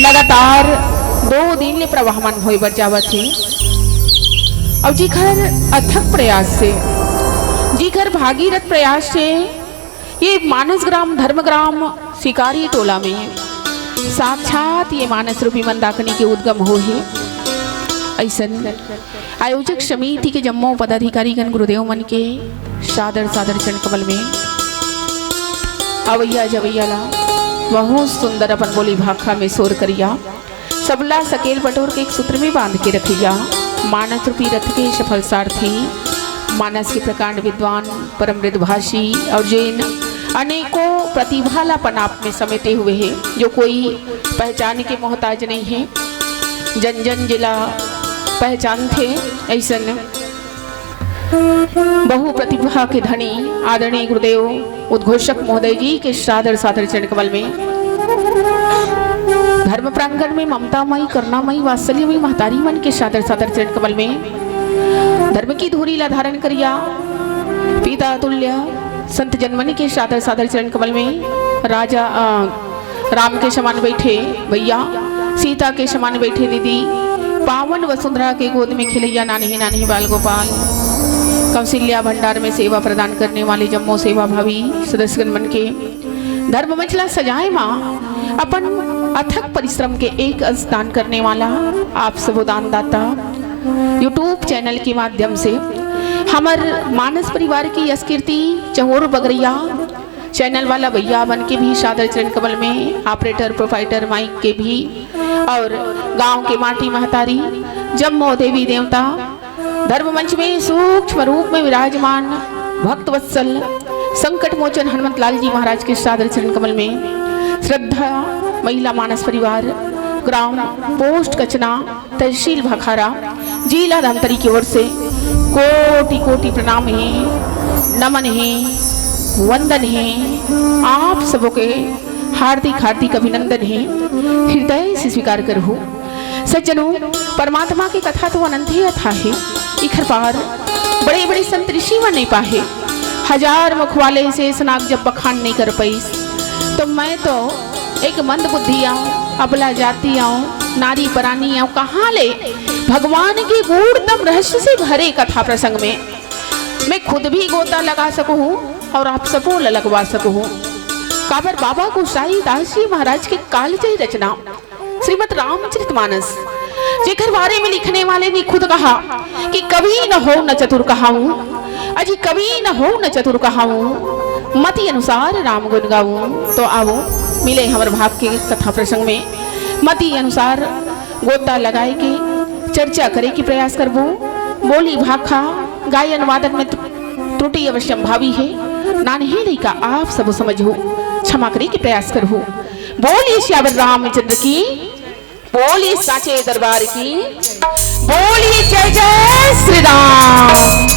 लगातार 2 दिन ले प्रवाहमान होय बर जावत हे। और जिखर अथक प्रयास से, जिखर भागीरथ प्रयास से ये मानस ग्राम धर्मग्राम शिकारी टोला में साक्षात ये मानस रूपी मंदाकिनी के उद्गम हो है। ऐसन आयोजक समिति के जम्मो पदाधिकारी गण गुरुदेव मन के सादर सादर चरण कमल में अवैया जवैया ला बहुत सुंदर अपन बोली भाखा में शोर करिया, सबला सकेल बटोर के एक सूत्र में बांध के रखिया। मानस रूपी रथ के सफल सारथी मानस के प्रकांड विद्वान परम मृदभाषी और जैन अनेकों प्रतिभालापन आप में समेटे हुए हैं, जो कोई पहचान के मोहताज नहीं है। जन जन जिला पहचान थे ऐसन बहु प्रतिभा के धनी आदरणीय गुरुदेव उद्घोषक महोदय जी के सादर सादर चरण कमल में धर्म प्रांगण में ममतामयी करुणामयी वात्सल्यमयी महतारी मन के सादर सादर चरण कमल में धर्म की धूरी ला धारण करिया पिता तुल्य संत जन्मनि के सादर सादर चरण कमल में राजा राम के समान बैठे भैया, सीता के समान बैठे दीदी, पावन वसुंधरा के गोद में खिलैया नानी नानी बाल गोपाल, कौशल्या भंडार में सेवा प्रदान करने वाले जम्मो सेवा भावी सदस्यगण मन के धर्म मंचला सजाए माँ अपन अथक परिश्रम के एक स्थान करने वाला आप सब दानदाता यूट्यूब चैनल के माध्यम से हमार मानस परिवार की यशकीर्ति चहोर बगरिया चैनल वाला भैया बन के भी सादर चरण कमल में ऑपरेटर प्रोपाइटर माइक के भी और गांव के माटी महतारी जम्मो देवी देवता धर्म मंच में सूक्ष्म रूप में विराजमान भक्त वत्सल संकट मोचन हनुमत लाल जी महाराज के सादर चरण कमल में श्रद्धा महिला मानस परिवार ग्राम पोस्ट कचना तहसील भखारा जिला धमतरी की ओर से कोटि कोटि प्रणाम है, नमन है, वंदन है, आप सबों के हार्दिक हार्दिक अभिनंदन है, हृदय से स्वीकार करो। सज्जनों, परमात्मा की कथा तो अनंत ही अथा है। इखर पार बड़े बड़े संत ऋषि मन नहीं पाहे, हजार मुख वाले से स्नाग जब बखान नहीं कर पाई, तो मैं तो एक मंद बुद्धि आऊं, अबला जाती आऊं, नारी परानी आऊं, कहाँ ले भगवान के गूढ़तम रहस्य से भरे कथा प्रसंग में मैं खुद भी गोता लगा सकूं और आप सबको लगवा सकूं। काबर बाबा गोसाई दास जी महाराज के कालजयी रचना श्रीमद् रामचरितमानस जेकर बारे में लिखने वाले ने खुद कहा कि कभी न हो न चतुर कहाऊं, अजी कभी न हो न चतुर कहाऊं, मति अनुसार राम गुण गाऊं। तो आओ मिले हमारे भाव के कथा प्रसंग में मति अनुसार गोता लगाए के चर्चा करे की प्रयास करबो। बोली भाखा गायन वादन में त्रुटि अवश्य भावी है, नानहे नहीं का आप सब समझो, क्षमा करे की प्रयास करबो। बोलिए श्यावर रामचंद्र की, बोलिए साचे दरबार की, बोलिए जय जय श्री राम।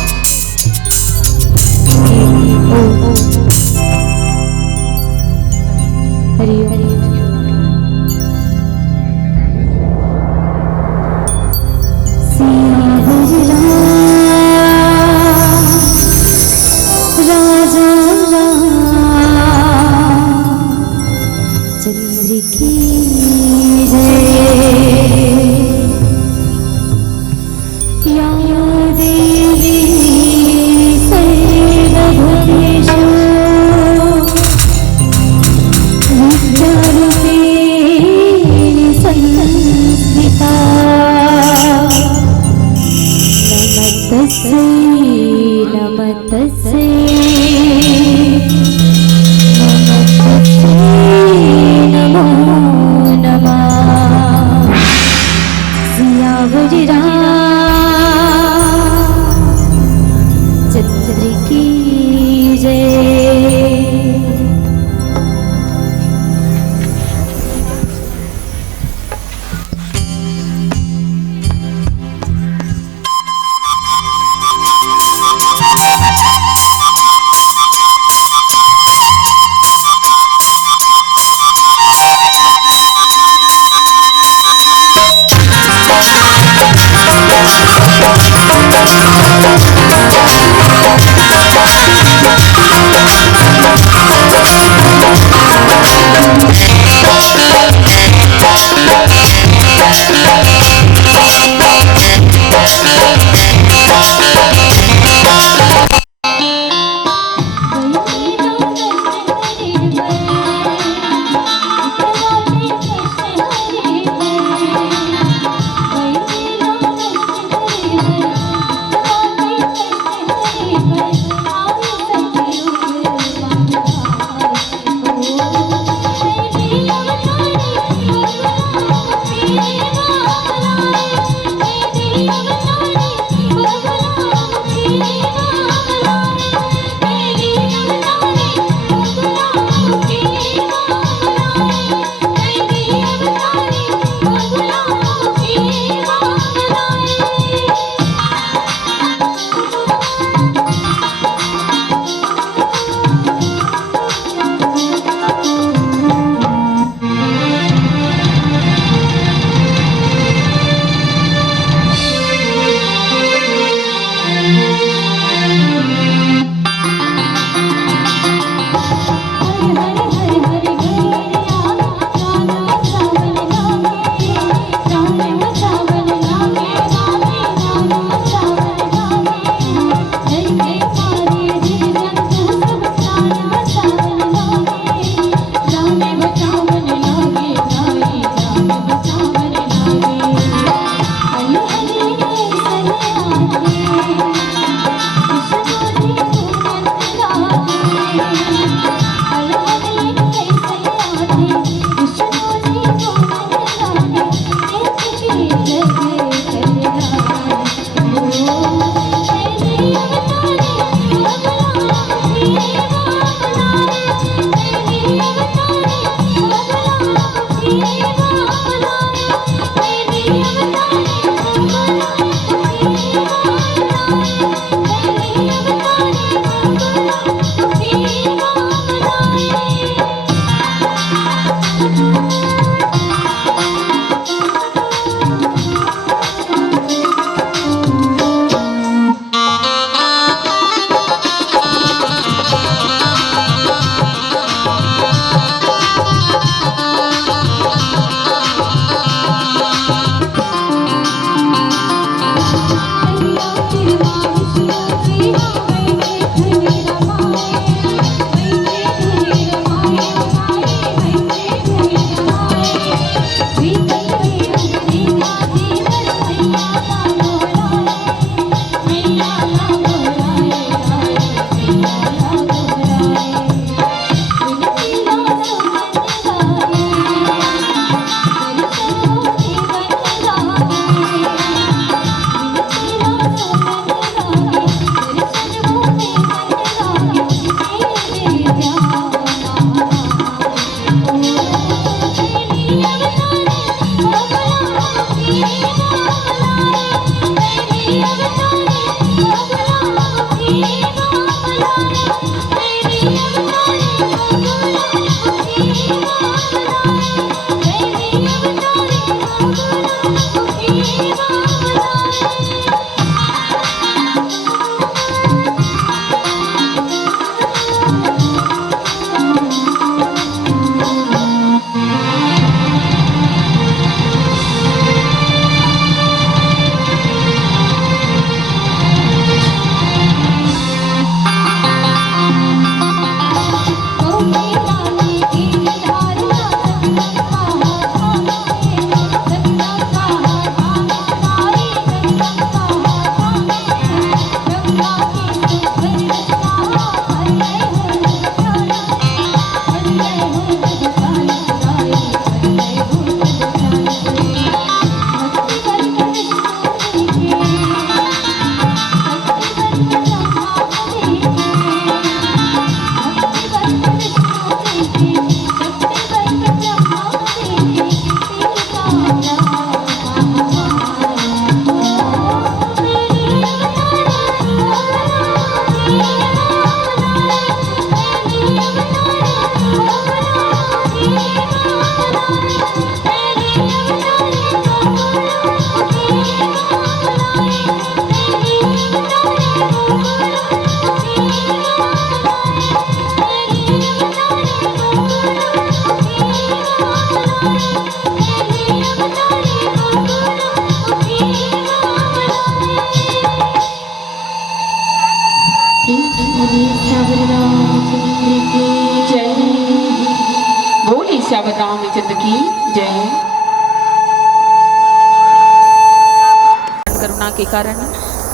के कारण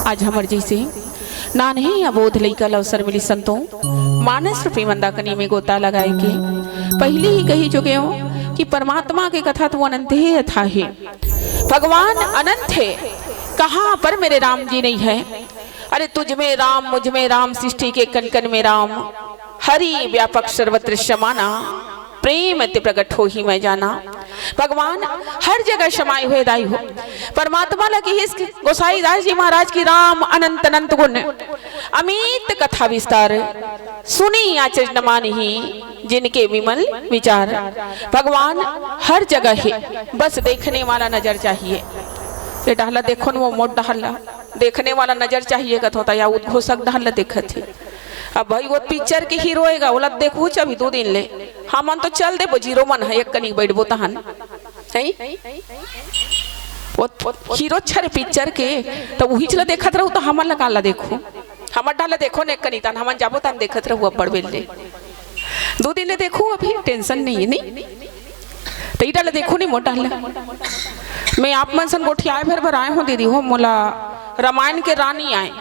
आज हमर जैसे नानहे अबोध लइकल अवसर मिली संतों मानस रूपी मंदाकनी में गोता लगाए के पहले ही कही चुके हो कि परमात्मा के कथा तो अनंत ही अथा है, भगवान अनंत है, कहाँ पर मेरे राम जी नहीं है। अरे तुझ में राम मुझ में राम सृष्टि के कण कण में राम, हरि व्यापक सर्वत्र समाना, प्रेम अति प्रकट हो ही मैं जाना। भगवान हर जगह समाये हुए दाई हो। परमात्मा लगी इस गोसाई दास जी महाराज की राम अनंत अनंत गुण अमित कथा विस्तार सुनी आचरण न मानही जिनके विमल विचार। भगवान हर जगह है, बस देखने वाला नजर चाहिए। ये डाला देखो न वो मोट डाला देखने वाला नजर चाहिए कथ होता या उद्घोषक डाला देखत है। अब भाई वो पिक्चर के हीरो हैगा ओला देखू अभी 2 दिन ले हाँ मन तो चल दे जीरो मन है एक कनी बैठबो तहन वो हीरो छरे पिक्चर के तो वही चला देखत रहू तो हमन लगा ला देखो हमर डाला देखो ने कनी तन हमन जाबो तन देखत रहू अब्बड़ बेल ले 2 दिन ले देखू अभी टेंशन नहीं है नहीं तो ई डाला देखो नहीं मोटा मैं आप मन सन गोठी आए भर आए हो दीदी हो मोला रामायण के रानी आए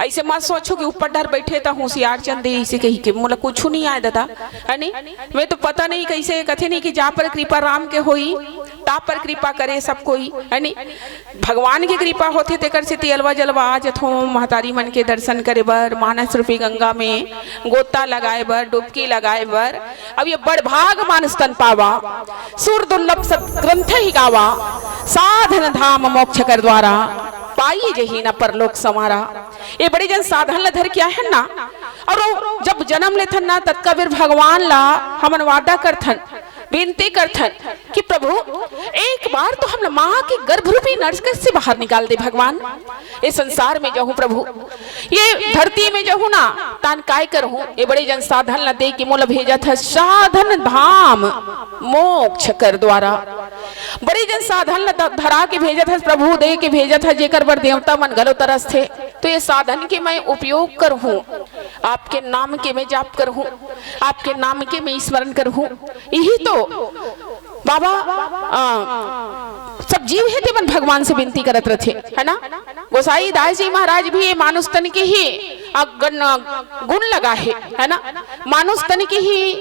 ऐसे मत सोचो कि ऊपर डर बैठे तो होशियार चंद ऐसे कही के मोला कुछ नहीं आए दादा है नहीं मैं तो पता नहीं कैसे कथे नहीं कि जा पर कृपा राम के होई ता पर कृपा करे सब कोई है नहीं भगवान की कृपा होती तेकर से तेलवा जलवा आज थो महतारी मन के दर्शन करे बर मानस रूपी गंगा में गोता लगाए बर डुबकी लगाए बर। अब ये बड़ भाग मानस तन पावा सुर दुर्लभ सब ग्रंथ ही गावा साधन धाम मोक्ष कर द्वारा पाई जही न परलोक समारा। ये बड़ी जन साधन ला धर क्या है ना और जब जन्म लेथन ना तत्कबीर भगवान ला हमन वादा करथन विनती करथन कि प्रभु एक बार तो हम माँ के गर्भरूपी नर्स से बाहर निकाल दे भगवान। इस संसार में जो हूँ प्रभु ये धरती में जो हूँ ना तान काय कर हूँ ये बड़े जन साधन ला दे कि मोला भेजा था साधन धाम मोक्ष कर द्वारा। बड़ी जन साधन ला धरा के भेजा था प्रभु दे के भेजा था जेकर बर देवता मन गलो तरस थे तो ये साधन के मैं उपयोग कर हूँ आपके नाम के मैं जाप कर हूँ आपके नाम के मैं स्मरण कर हूँ। यही तो बाबा सब जीव है मन भगवान से विनती करत रहे है ना। गोसाई दास जी महाराज भी ये मानुष तन के ही गुण लगा है ना मानुष तन के ही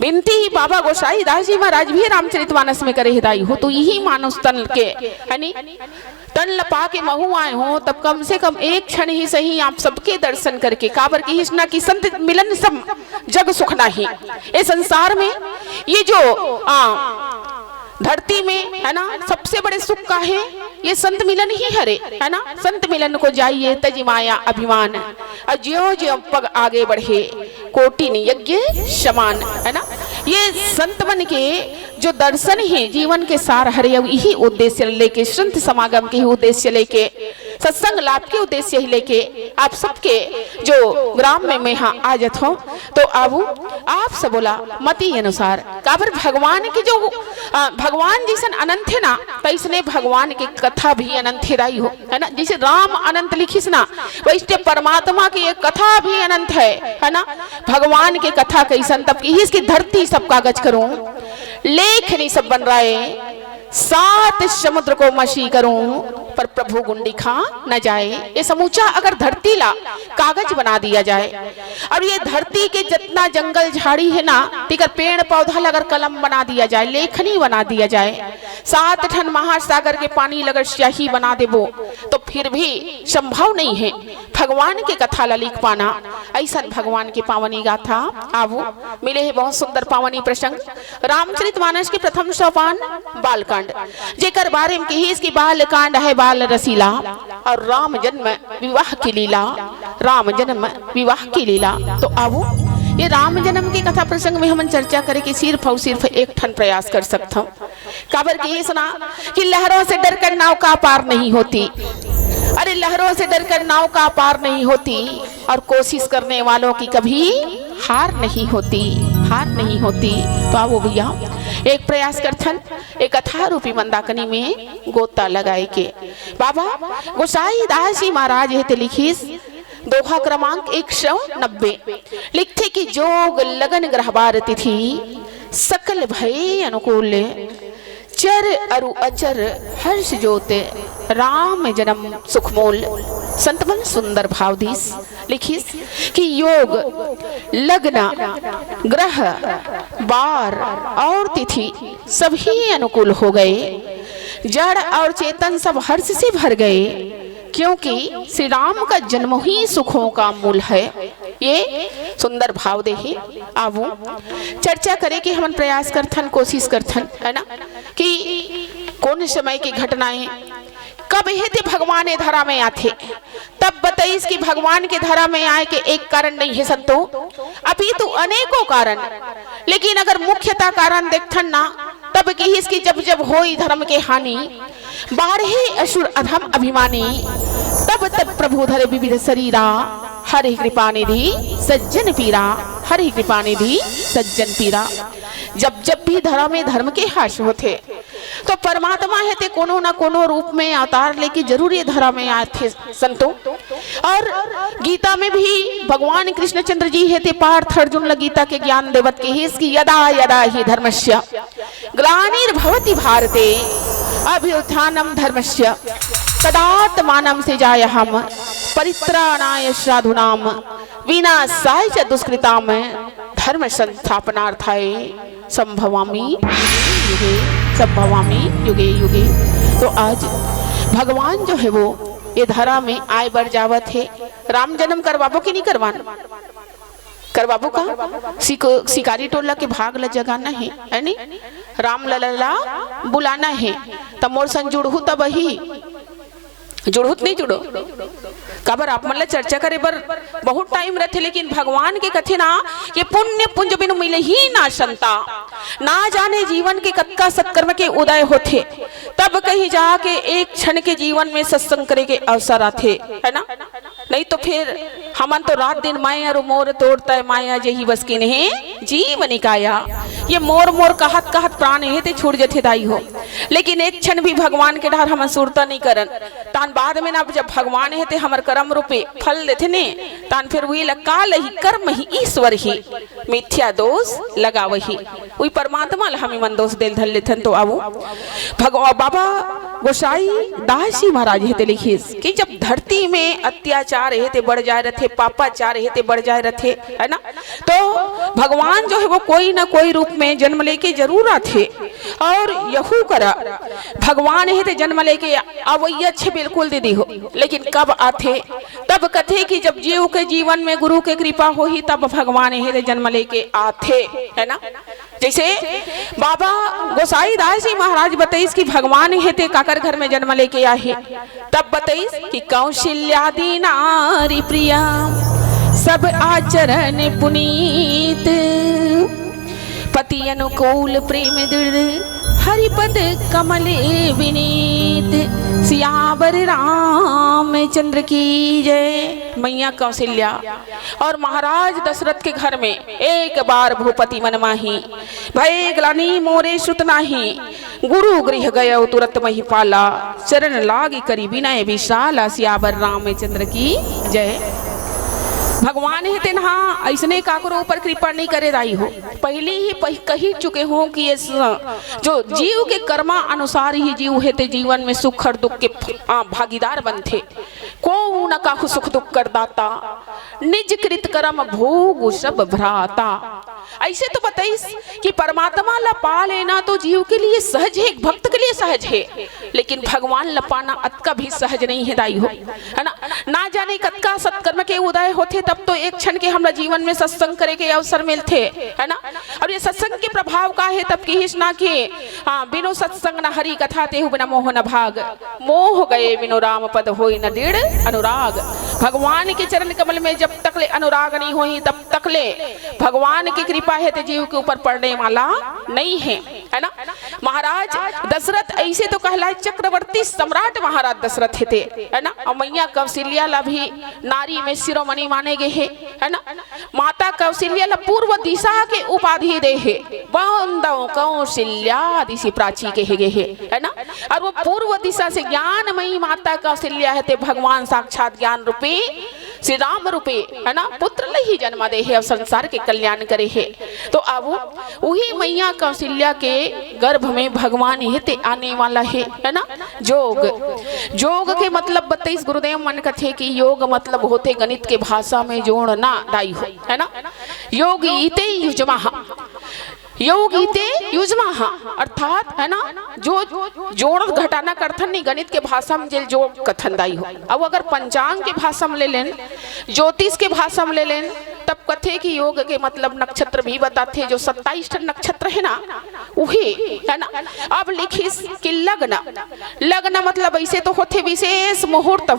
विनती ही बाबा गोसाई दास जी महाराज भी रामचरितमानस में करे हिदाई हो तो यही मानुष तन के है नी तन लपा के महू आए हो तब कम से कम एक क्षण ही सही आप सबके दर्शन करके काबर की हिस्ना की संत मिलन सब जग सुखना ही। इस संसार में ये जो धरती में है ना सबसे बड़े सुख का है ये संत मिलन ही हरे है ना। संत मिलन को जाइए तजी माया अभिमान ज्यो ज्यो पग आगे बढ़े कोटि यज्ञ समान है ना। ये संत मन के जो दर्शन है जीवन के सार हरे यही उद्देश्य लेके संत समागम के ही उद्देश्य लेके सत्संग लाभ के उद्देश्य ही लेके आप सबके जो ग्राम में मैं हाँ आ जाता हूँ तो आबू आप सब बोला मती अनुसार काबर भगवान की जो भगवान जैसे अनंत है ना तैसने भगवान की कथा भी अनंत है ना। जैसे राम अनंत लिखिस ना वैसे परमात्मा की एक कथा भी अनंत है ना। भगवान की कथा कैसन तब की इसकी धरती सब कागज करूं लेख नहीं सब बन रहा है 7 समुद्र को मशी करूं पर प्रभु गुंडी खा न जाए। ये समूचा अगर धरती ला कागज बना दिया जाए और ये धरती के जितना जंगल झाड़ी है ना तिकर पेड़ पौधा अगर कलम बना दिया जाए लेखनी बना दिया जाए 7 ठन महासागर के पानी अगर स्याही बना देबो तो फिर भी संभव नहीं है भगवान के कथा ला लिख पाना। ऐसा भगवान की पावनी गाथा आवो मिले है बहुत सुंदर पावनी प्रसंग रामचरितमानस के प्रथम सोपान बालकांड जेकर बारे में कही इसकी बालकांड है बाल रसीला और राम जन्म विवाह की लीला राम जन्म विवाह की लीला। तो आवो ये राम जन्म की कथा प्रसंग में हम चर्चा करें कि सिर्फ और सिर्फ एक ठन प्रयास कर सकता हूँ। काबर की ये सुना कि लहरों से डरकर नाव का पार नहीं होती। अरे लहरों से डरकर नाव का पार नहीं होती और कोशिश करने वालों की कभी हार नहीं होती हार नहीं होती। तो आओ भैया एक प्रयास करथन एक कथा रूपी मंदाकनी में गोता लगाए के बाबा गोसाई दास जी महाराज है लिखिस दोहा क्रमांक 190 लिखते कि जोग लगन ग्रहबार तिथि सकल भय अनुकूल चर अरु अचर हर्ष जोते राम जन्म सुखमूल। संतमन सुंदर भावदीस लिखिस कि योग, लग्न, ग्रह, बार और तिथि सभी अनुकूल हो गए। जड़ और चेतन सब हर्ष से भर गए, क्योंकि श्री राम का जन्म ही सुखों का मूल है। ये सुंदर भाव देही आवो चर्चा करे कि हम प्रयास करथन, कोशिश करथन, है ना, कि कौन समय की घटनाएं कब हेते भगवान धरा में आते। तब बताइस कि भगवान के धरा में आए के एक कारण नहीं है संतो, अभी तो अनेकों कारण। लेकिन अगर मुख्यतः कारण देखथन ना, तब कहिस कि जब जब होई धर्म के हानि, बारहे असुर अधम अभिमानी, तब तब प्रभु धरे विविध शरीरा, हरि कृपा निधि सज्जन पीरा, हरि कृपा निधि सज्जन पीरा। जब जब भी धरा में धर्म के हास होते, तो परमात्मा है ते कोनो ना कोनो रूप में अवतार लेके जरूर ये धरा में आए थे संतों। और गीता में भी भगवान कृष्णचंद्र जी है ते पार्थ अर्जुन ल गीता के ज्ञान देवत के हिस की यदा यदा ही धर्मस्य ग्लानिर्भवति भारते अभ्युत्थानम धर्मस्य तदात्मानं सृजाम्यहम् परित्राणाय साधूनां विनाशाय च दुष्कृतां धर्म संस्थापनार्थाय संभवामि युगे संभवामि युगे युगे। तो आज भगवान जो है वो ये धरा में आए बढ़ जावत है। राम जन्म करवाबो कि नहीं करवान, करवाबो का शिकारी टोला के भाग ल जगाना है नहीं, राम लला बुलाना है। तब मोर संग जुड़हू तब ही जुड़हुत नहीं जुड़ो काबर आप मतलब चर्चा करे बर बहुत टाइम रहते। लेकिन भगवान के कथे ना ये पुण्य पुंज बिनु मिले ही ना संता, ना जाने जीवन के कत्का सत्कर्म के उदय होते, तब कहीं जाके एक क्षण के जीवन में सत्संग करे के अवसर आते, है ना। नहीं तो फिर हमन तो रात दिन माया और मोर तोड़ता है, माया जही बस की नहीं जीवन निकाया। ये मोर मोर कहत कहत प्राण है ते छूट जथे दाई हो। लेकिन एक क्षण भी भगवान के डर हम सुरता नहीं करन, तान बाद में ना जब भगवान है ते हमर कर्म रूपे फल देते ने, तान फिर वही काल ही कर्म ही ईश्वर ही मिथ्या दोष लगावही, वही परमात्मा हमें मन दोष देल धल लेथन। तो आवो भगवान बाबा गोसाई दास जी महाराज है ते लिखिस कि जब धरती में अत्याचार है ते बढ़ जाए रथे, पापाचार है ते बढ़ जाए रथे, है ना, तो भगवान जो है वो कोई ना कोई रूप में जन्म लेके जरूर आते। और यहू करा भगवान है ते जन्म लेके अवैया अच्छे बिल्कुल दीदी हो, लेकिन कब आते, तब कथे कि जब जीव के जीवन में गुरु के कृपा हो ही तब भगवान है ते जन्म लेके आते, है ना। जैसे बाबा गोसाई दास जी महाराज बताइस कि भगवान है ते काकर घर में जन्म लेके आए, तब बताइस कि कौशल्यादि नारी प्रिया सब आचरण पुनीत, पति अनुकूल प्रेम दृढ़ हरिपद कमले विनीत, सियावर रामचंद्र की जय। मैया कौशल्या और महाराज दशरथ के घर में एक बार भूपति मन माही, भय ग्लानि मोरे सुत नाही, गुरु गृह गयो तुरंत मही पाला, चरण लागी करी विनय विशाला, सियावर रामचंद्र की जय। भगवान है तेना ऐसने काकरो ऊपर कृपा नहीं करे दाई हो, पहले ही कही चुके हो कि ये जो जीव के कर्मा अनुसार ही जीव है ते जीवन में सुख और दुख के भागीदार बनते। को न काहू सुख दुख कर दाता, निज कृत कर्म भोग सब भ्राता। ऐसे तो बताइस कि परमात्मा ला पा लेना तो जीव के लिए सहज है, एक भक्त के लिए सहज है, लेकिन भगवान ला पाना अतका भी सहज नहीं है दाई हो, है ना। ना जाने कतका सत्कर्म के उदय होते, तब तो एक क्षण के हमरा जीवन में सत्संग करे के अवसर मिलते, है ना। और ये सत्संग के प्रभाव का है तब की ना के बिनु सत्संग न हरि कथा तेहु बिना मोह न भाग, मोह गए बिनु राम पद होई न दृढ़ अनुराग। भगवान के चरण कमल में जब तक ले अनुराग नहीं होई तब तक ले भगवान की कृपा है ते जीव के ऊपर पड़ने वाला नहीं है ना। महाराज दशरथ ऐसे तो कहलाए चक्रवर्ती सम्राट महाराज दशरथ थे, है ना। और मैया कौशल्या ला भी नारी में शिरोमणि माने गए है ना। माता कौशल्या ला पूर्व दिशा के उपाधि दे है, बंदो कौशल्या दिशि प्राची के है ना। और वो पूर्व दिशा से ज्ञानमयी माता कौशल्या है ते भगवान साक्षात ज्ञान रूपी श्री राम रूपे है ना पुत्र ले ही जन्म दे है और संसार के कल्याण करे है। तो अब वही मैया कौशल्या के गर्भ में भगवान हेते आने वाला है ना। जोग जोग के मतलब 22 गुरुदेव मन कथे कि योग मतलब होते गणित के भाषा में जोड़ना दाई हो है ना। योग इते युजमा योग इते युजमा अर्थात है ना जो जोड़ घटाना कथन नहीं गणित के भाषा में जेल जो कथन दाई हो। अब अगर पंचांग के भाषा में ले लें ज्योतिष के भाषा में ले लें तब कथे कि योग के मतलब नक्षत्र भी बताते जो 27 नक्षत्र है ना वही है ना। अब लिखी कि लग्न लग्न मतलब ऐसे तो होते विशेष मुहूर्त,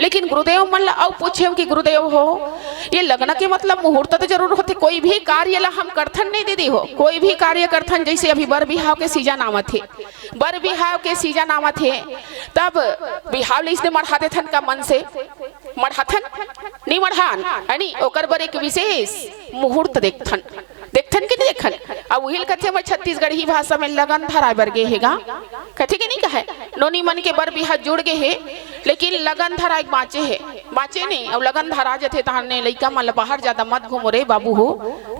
लेकिन गुरुदेव मन अब पूछे कि गुरुदेव हो ये लग्न के मतलब मुहूर्त तो जरूर होते, कोई भी कार्य ला हम करथन नहीं दे दी हो, कोई भी कार्य करथन जैसे अभी बर बिहाव के सीजन आवत है, बर बिहाव के सीजन आवत है तब बिहाव ले इसने मढ़ाते थन का मन से मढ़ाथन नहीं मढ़ान यानी ओकर बर एक विशेष मुहूर्त देखथन देखथन कि नहीं देखन। अब वही कथे में छत्तीसगढ़ी भाषा में लगन धरा बर गे हेगा कथे के नहीं कहे नोनी मन के बर बिहा जुड़ गए है, लेकिन लगन धरा एक बाँचे है बाँचे नहीं। अब लगन धरा जथे तहाने लइका मन बाहर ज्यादा मत घूमो रे बाबू हो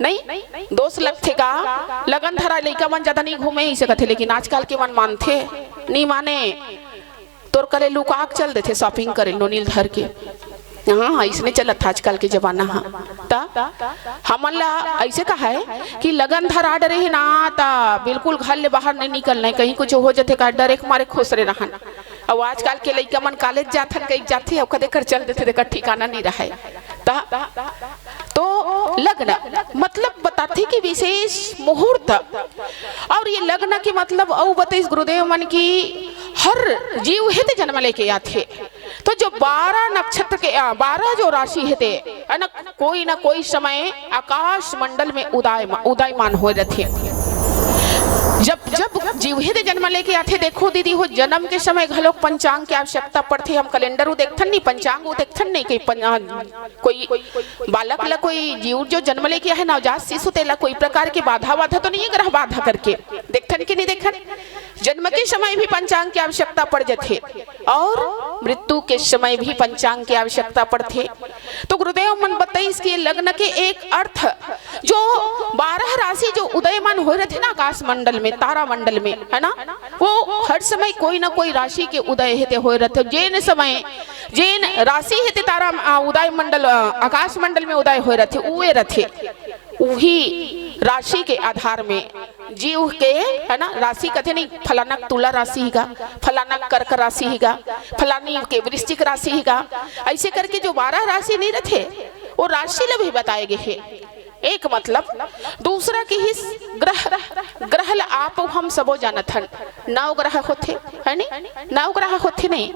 नहीं दोस्त लगथे का लगन धरा लइका मन ज्यादा नहीं घूमे इसे कथे, लेकिन आजकल के मन मानथे नहीं माने तोर कले लुकाक चल देते शॉपिंग करे नोनील धर के। हाँ इसने चलत था आजकल के जमाना। हाँ हमन ला ऐसे कहा है कि लगन धरा डरे है ना ता बिल्कुल घर ले बाहर नहीं निकलना है, कहीं कुछ हो जाते का डरे के मारे खुश रहे रहन। अब आजकल के लइका मन कॉलेज जाथन कहीं जाते अब कदे कर चल देते देकर ठिकाना नहीं रहा है। तो लग्न मतलब बताते कि विशेष मुहूर्त, और ये लग्न के मतलब औ बताइस गुरुदेव मन की हर जीव है ते जन्म लेके आते। तो जो 12 नक्षत्र के 12 जो राशि है ते ना कोई समय आकाश मंडल में उदयमान हो रहे। जब जब जीव है जन्म लेके आते देखो दीदी हो जन्म के समय घलोक पंचांग की आवश्यकता पड़ती। हम कैलेंडर देखथन नहीं पंचांग देखथन नहीं कि कोई बालक ला कोई जीव जो जन्म लेके है नवजात शिशु तेला कोई प्रकार की बाधा तो नहीं है ग्रह बाधा करके देखथन कि नहीं देखन। जन्म के समय भी पंचांग की आवश्यकता पड़ जाती और मृत्यु के समय भी पंचांग की आवश्यकता पड़ती। तो गुरुदेव मन बताइए इसके लग्न के एक अर्थ जो 12 राशि जो उदयमान हो रहे थे ना आकाश मंडल में तारा मंडल में है ना, वो हर समय कोई ना कोई राशि के उदय हेते हो रहे थे। जैन समय जैन राशि हेते तारा उदय मंडल आकाश मंडल में उदय हो रहे थे उए रथे वही राशि के आधार में जीव के है ना राशि कथे नहीं फलाना तुला राशि हिगा फलाना कर्क राशि हिगा फलानी के वृश्चिक राशि हिगा ऐसे करके जो 12 राशि नहीं रहे वो राशि ले भी बताए गए है। एक मतलब दूसरा की ही ग्रह आप हम सबो जानत हन 9 ग्रह होते है नहीं 9 ग्रह होते नहीं।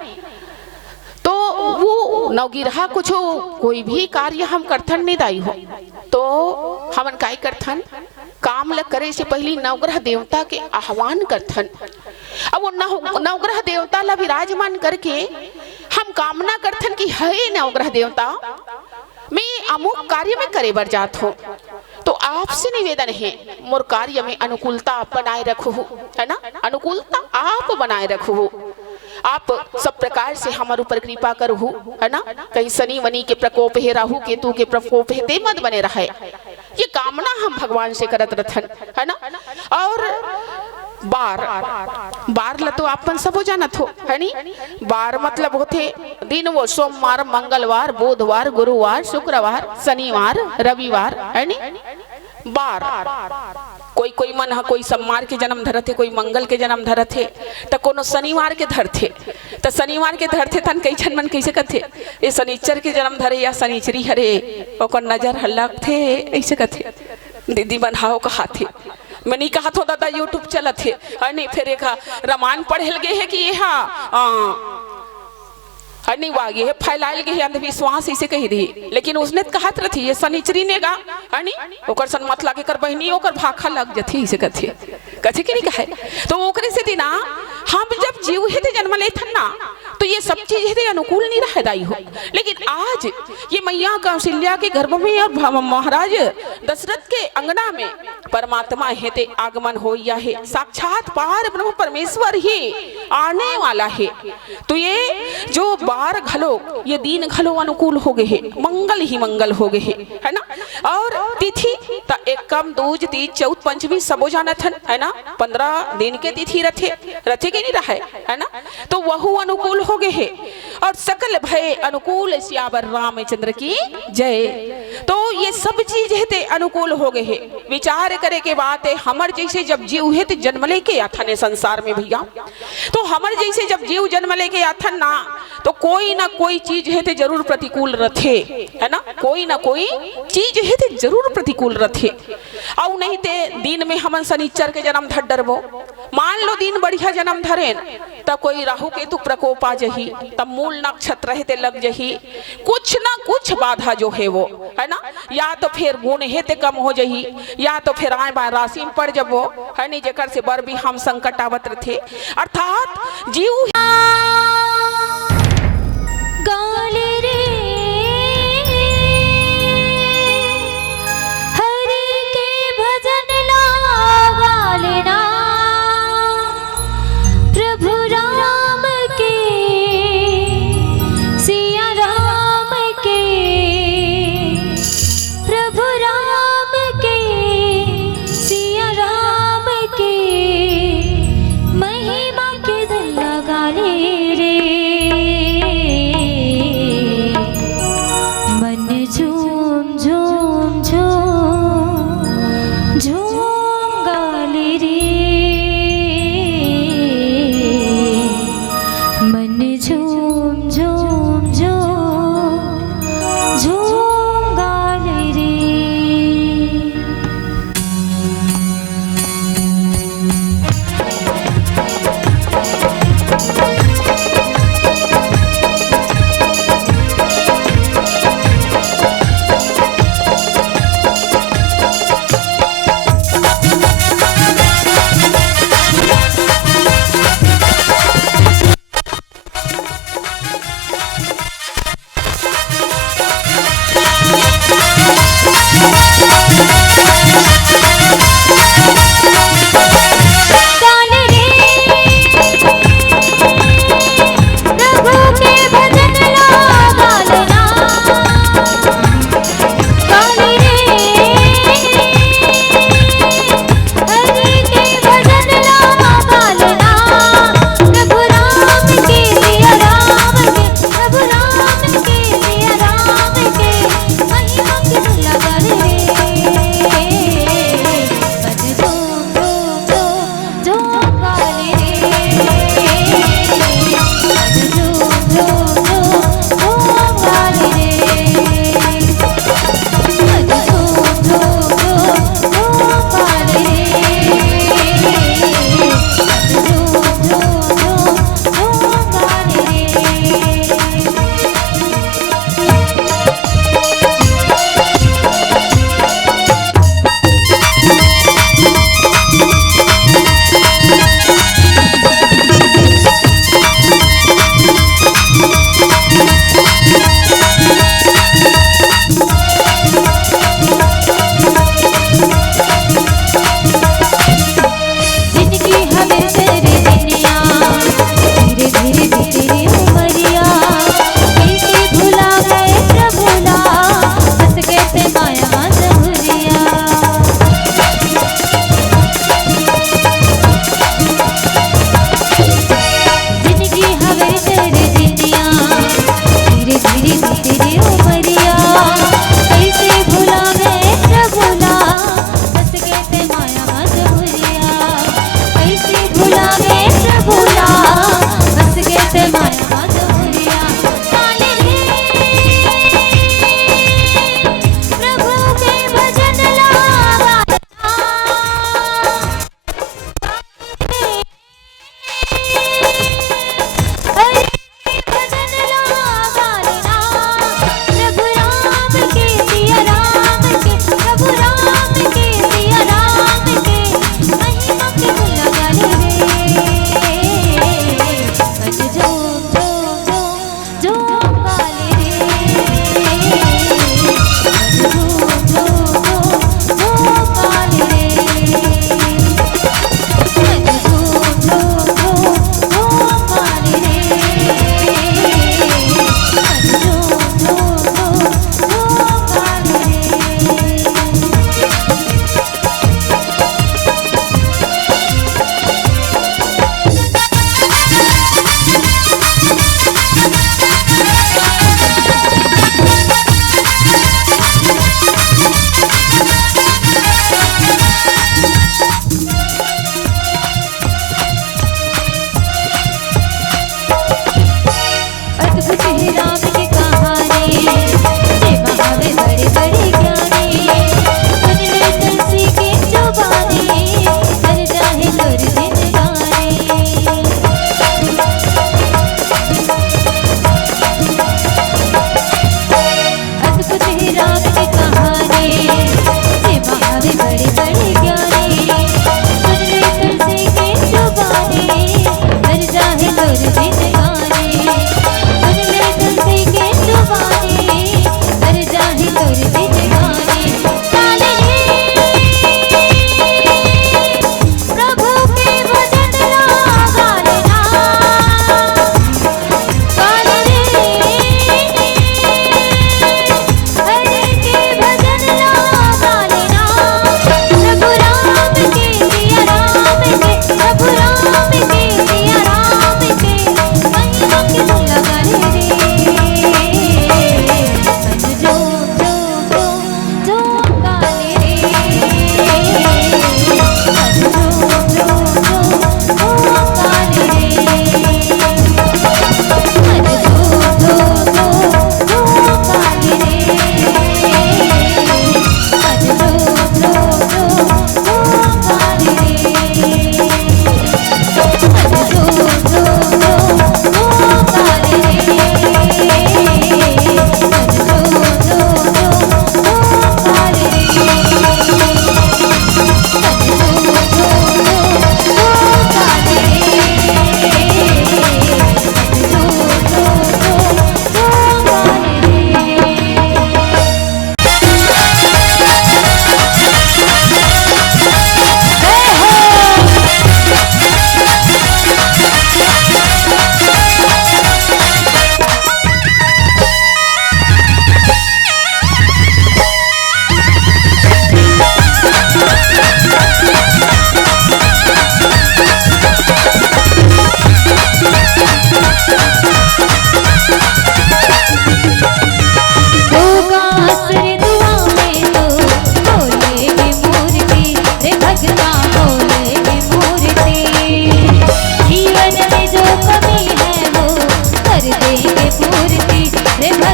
तो वो नवगिरहा कुछ कोई भी कार्य हम करथन नहीं दाई हो तो हमन काय करथन काम ल करे से पहले नवग्रह देवता के आह्वान करथन। अब वो नवग्रह देवता ला विराजमान करके हम कामना करथन कि हे नवग्रह देवता मैं अमुक कार्य में करे बर जात हो तो आपसे निवेदन है मोर कार्य में अनुकूलता बनाए रखो है ना, अनुकूलता आप बनाए रखो, आप सब प्रकार से हमारे ऊपर कृपा करो है ना। कहीं शनि वनी के प्रकोप है राहु केतु के प्रकोप है ते मत बने रहे ये कामना हम भगवान से करत रथन है ना। और बार ला तो आपन सब हो जानत हो है नी। बार मतलब होते दिन वो सोमवार मंगलवार बुधवार गुरुवार शुक्रवार शनिवार रविवार है नी। बार कोई कोई मन हा कोई सोमवार के जन्म धरथे कोई मंगल के जन्म धरथे तो कोनो शनिवार के धरथे तो शनिवार के धरथे तन कई छन मन कैसे कथे ये शनिचर के जन्म धरे या शनिचरी हरे ओकर नजर हल्लक थे ऐसे कथे दीदी बनहाओ कहाथे मैं नहीं कहा था दादा यूट्यूब चलत है नहीं फिर एक रामायण पढ़ल गए है कि ये नहीं वागे है फैलायल गए अंधविश्वास इसे कही रही, लेकिन उसने कहत रही ये शनिचरी ने गा हनी ओकर सन मत लागे कर बहनी ओकर भाखा लग जथी इसे कथे कथे कि नहीं कहे। तो ओकरे से दिना हम जब जीव हेते जन्म लेथन ना तो ये सब चीज हेते अनुकूल नहीं रह दाई हो, लेकिन आज ये मैया कौशल्या के गर्भ में और महाराज दशरथ के अंगना में परमात्मा हेते आगमन हो या है साक्षात पार ब्रह्म परमेश्वर ही आने वाला है। तो ये जो बार घलो ये दिन घलो अनुकूल हो गए है, मंगल ही मंगल हो गए है ना। और तिथि त एकम दूज तीज चौथ पंचमी सबो जानत हन है ना, 15 दिन के तिथि रथे रथे के नहीं रहे है ना। तो वहु अनुकूल हो गए है और सकल भय अनुकूल सियावर रामचंद्र की जय। तो ये सब चीज है अनुकूल हो गए है। विचार करे के बात है, हमर जैसे जब जीव है तो जन्म लेके आथन संसार में भैया। तो हमर जैसे जब जीव जन्म लेके आथन ना, तो कोई ना कोई चीज है तो जरूर प्रतिकूल रथे है ना, कोई ना कोई चीज है तो जरूर प्रतिकूल रथे। और नहीं ते दिन में हमन शनिचर के जन्म धर डरबो, मान लो दिन बढ़िया जन्म धरे तब कोई राहु केतु प्रकोप आ जही, तब मूल नक्षत्र रहते लग जही, कुछ ना कुछ बाधा जो है वो है ना, या तो फिर गुण है ते कम हो जही, या तो फिर आए बाय राशि में पड़ जबो है नहीं, जेकर से बर भी हम संकट आवत रथे। अर्थात जीव महिमा के धन लगा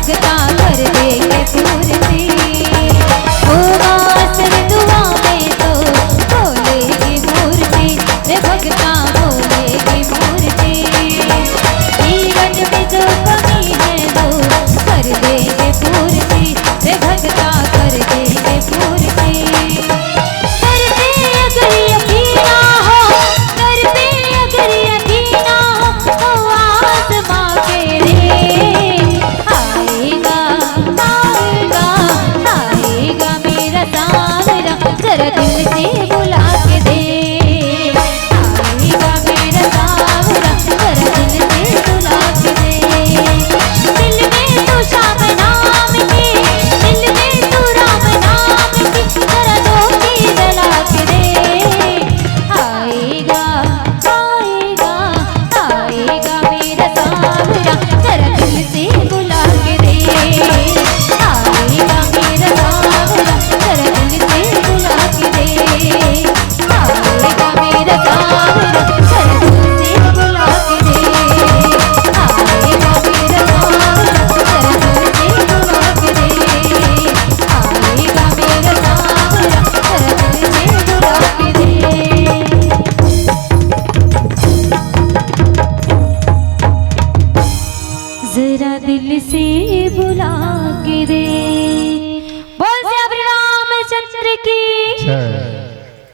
भगता